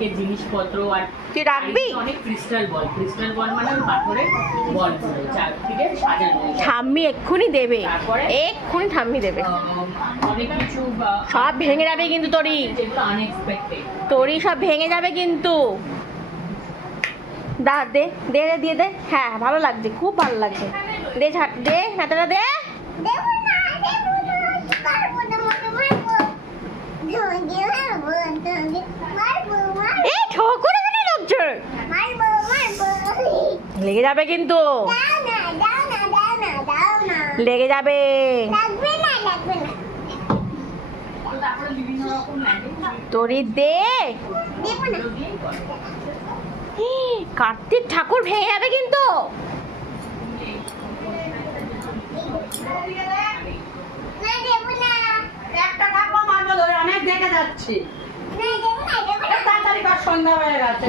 অনেকের জিনিসপত্র আর তুই রাখবি? অনেক ক্রিস্টাল বল মানে পাথরের বল চারদিকে সাজানো। ঠাম্মি এক্ষুনি দেবে, তারপরে এক্ষুনি ঠাম্মি দেবে। অনেক কিছু সব ভেঙে যাবে কিন্তু তোরই, যেগুলো আনএক্সপেক্টেড। তোরই সব ভেঙে যাবে কিন্তু। দা দে দে দে দিয়ে দে। হ্যাঁ ভালো লাগছে, খুব ভালো লাগছে। দে ঝাট দে, হাতাটা দে। এই ঠোকর এখানে লাগছে, লেগে যাবে কিন্তু, লেগে যাবে। তারপরে বিভিন্ন রকম তোরই দে। কার্তিক ঠাকুর ভেঙে যাবে কিন্তু। একটা ঠাকুর মারবো ধরে অনেক দেখে যাচ্ছি। তাড়াতাড়ি কর, সন্ধ্যা হয়ে গেছে।